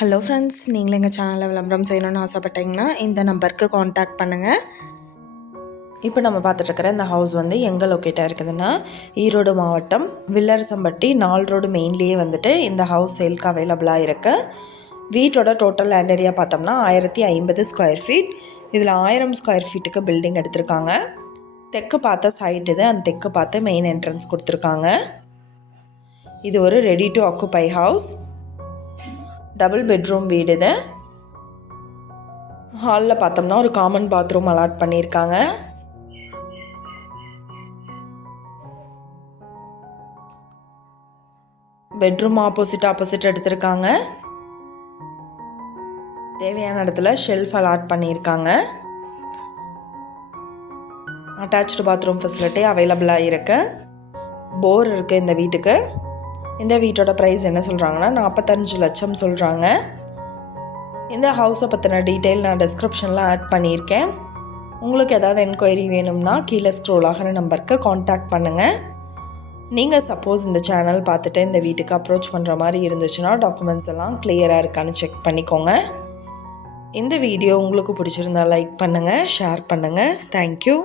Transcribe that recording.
Hello friends, நீங்களும் எங்கள் சேனலில் விளம்பரம் செய்யணும்னு ஆசைப்பட்டீங்கன்னா இந்த நம்பருக்கு காண்டாக்ட் பண்ணுங்கள். இப்போ நம்ம பார்த்துட்ருக்கிற இந்த ஹவுஸ் வந்து எங்கே லொக்கேட்டாக இருக்குதுன்னா, ஈரோடு மாவட்டம் வில்லரசம்பட்டி 4 ரோடு மெயின்லேயே வந்துட்டு இந்த ஹவுஸ் சேல்க்கு அவைலபிளாக இருக்குது. வீட்டோட டோட்டல் லேண்ட் ஏரியா பார்த்தோம்னா 1050 ஸ்கொயர் ஃபீட். இதில் 1000 ஸ்கொயர் ஃபீட்டுக்கு பில்டிங் எடுத்திருக்காங்க. தெற்கு பார்த்த சைட் இது, அந்த தெற்கு பார்த்து மெயின் என்ட்ரன்ஸ் கொடுத்துருக்காங்க. இது ஒரு ready to occupy house. Double bedroom வீடு இது. ஹாலில் பார்த்தோம்னா ஒரு காமன் பாத்ரூம் அலாட் பண்ணியிருக்காங்க. பெட்ரூம் ஆப்போசிட் எடுத்திருக்காங்க. தேவையான இடத்துல ஷெல்ஃப் அலாட் பண்ணியிருக்காங்க. அட்டாச்டு பாத்ரூம் ஃபெசிலிட்டி அவைலபிளாக இருக்குது. போர் இருக்குது இந்த வீட்டுக்கு. இந்த வீட்டோட ப்ரைஸ் என்ன சொல்கிறாங்கன்னா 45 லட்சம் சொல்கிறாங்க. இந்த ஹவுஸை பற்றின டீட்டெயில் நான் டிஸ்கிரிப்ஷனில் ஆட் பண்ணியிருக்கேன். உங்களுக்கு ஏதாவது என்கொயரி வேணும்னா கீழே ஸ்க்ரோல் ஆகிற நம்பருக்கு காண்டாக்ட் பண்ணுங்கள். நீங்கள் சப்போஸ் இந்த சேனல் பார்த்துட்டு இந்த வீட்டுக்கு அப்ரோச் பண்ணுற மாதிரி இருந்துச்சுன்னா டாக்குமெண்ட்ஸ் எல்லாம் கிளியராக இருக்கான்னு செக் பண்ணிக்கோங்க. இந்த வீடியோ உங்களுக்கு பிடிச்சிருந்தா லைக் பண்ணுங்கள், ஷேர் பண்ணுங்கள். தேங்க்யூ.